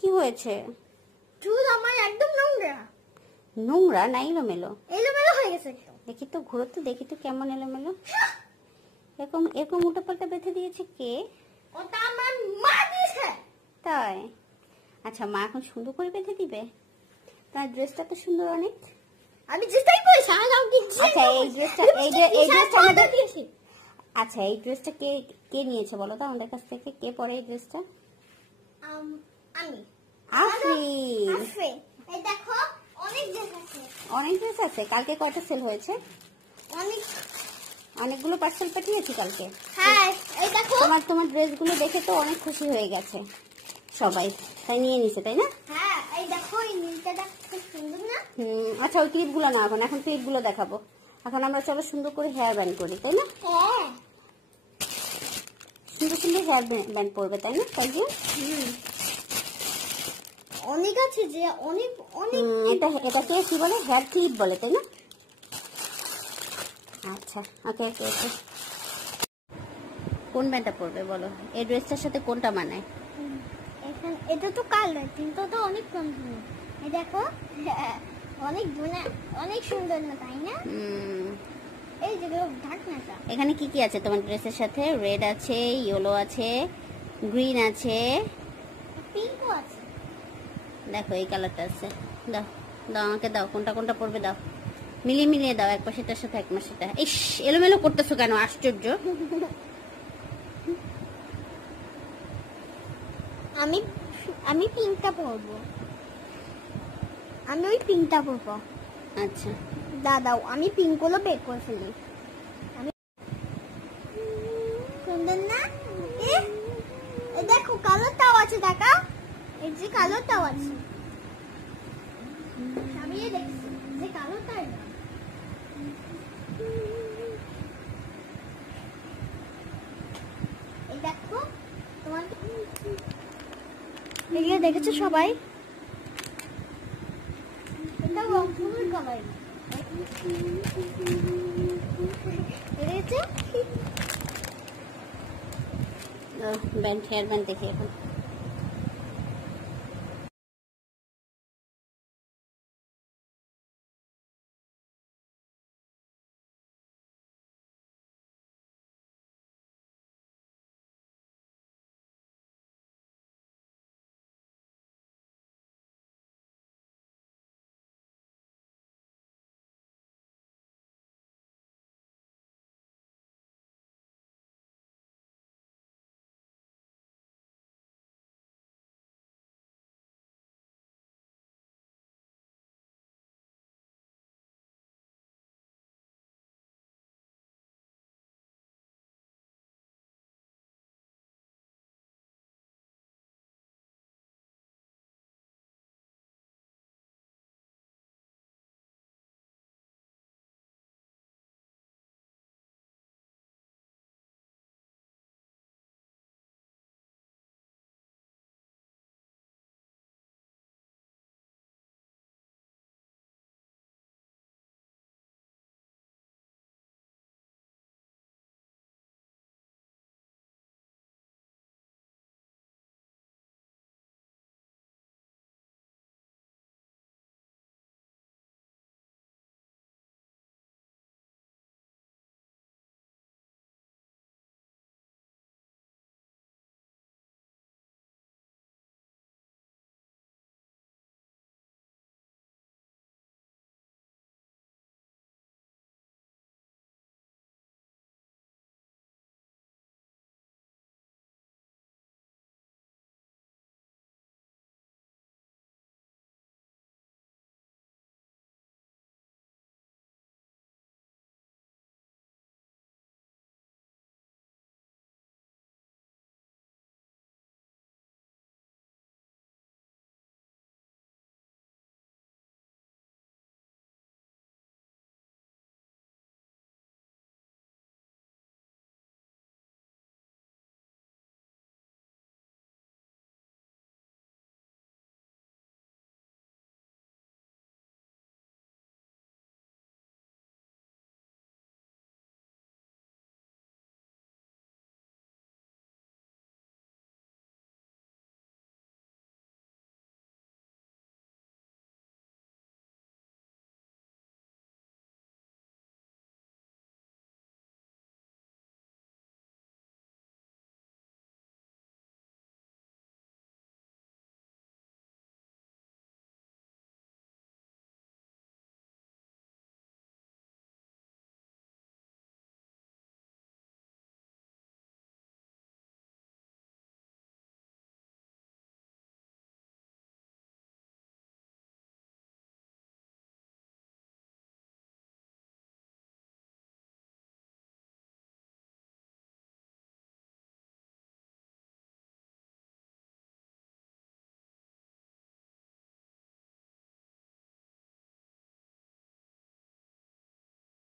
কি হয়েছে? চুল আমার একদম নোংরা। নোংরা না এলোমেলো? এলোমেলো হয়ে গেছে। দেখি তো, ঘুরো তো দেখি তো কেমন এলোমেলো। এরকম এরকম উল্টোপাল্টা বেঁধে দিয়েছে কে? ওটা আমার মা দিয়েছে। তাই? আচ্ছা, মা এখন সুন্দর করে বেঁধে দিবে? তার ড্রেসটা তো সুন্দর অনেক। আমি চেষ্টাই করেছি। আচ্ছা, এই ড্রেসটা আমাদের দিয়েছি। আচ্ছা, এই ড্রেসটা কে কে নিয়েছে বলো তো আমাদের কাছ থেকে? কে পরে এই ড্রেসটা? আমি। আফরিন। এই দেখো অনেক ড্রেস আছে। অনেক ড্রেস আছে। কালকে কয়টা সেল হয়েছে? অনেকগুলো পার্সেল পাঠিয়েছি কালকে। হ্যাঁ, এই দেখো তোমার ড্রেসগুলো দেখে তো অনেক খুশি হয়ে গেছে সবাই, তাই নিয়ে নিছে, তাই না? হ্যাঁ, এই দেখো এই নীলটা খুব সুন্দর না? আচ্ছা, ওই ক্লিপগুলো না, এখন ক্লিপগুলো দেখাবো। এখন আমরা চলো সুন্দর করে হেয়ার ব্যান্ড করি, তাই না? হ্যাঁ, সুন্দর সুন্দর হেয়ার ব্যান্ড পরবে, তাই না? তাই যে অনেক আছে যে অনেক অনেক এটাকে কি বলে? হেয়ার ক্লিপ বলে, তাই না? আচ্ছা, ওকে ওকে ওকে। কোন ব্যান্ডটা পরবে বলো? এই ড্রেসটার সাথে কোনটা মানায়? এখন এটা তো কালার, কিন্তু তো অনেক সুন্দর। এই দেখো অনেক অনেক সুন্দর না, তাই না? এই যে ঢাকনাটা, এখানে কি কি আছে তোমার ড্রেসের সাথে? রেড আছে, ইয়েলো আছে, গ্রিন আছে, পিঙ্কও আছে। দেখো এই কালারটা আছে। দাও দাও আমাকে দাও, কোনটা কোনটা পরবে দাও, মিলিয়ে দাও, এক পাশেটার সাথে এক পাশেটা। ইস, এলোমেলো করতেছো কেন? আশ্চর্য। আমি পিঙ্কটা পরবো। আমি ওই পিঙ্কটা পরবো। আচ্ছা দাদাও, আমি পিঙ্ক গুলো বের করে ফেলি। আমি সুন্দর না? এই দেখো কালারটাও আছে, দেখা এই যে কালারটাও আছে। আমি দেখছি যে কালারটাই না। এই দেখো তোমার এগুলো দেখেছো সবাই? এটা রংপুরের কালার। ব্যান্ড, হেয়ার ব্যান্ড দেখি এখন।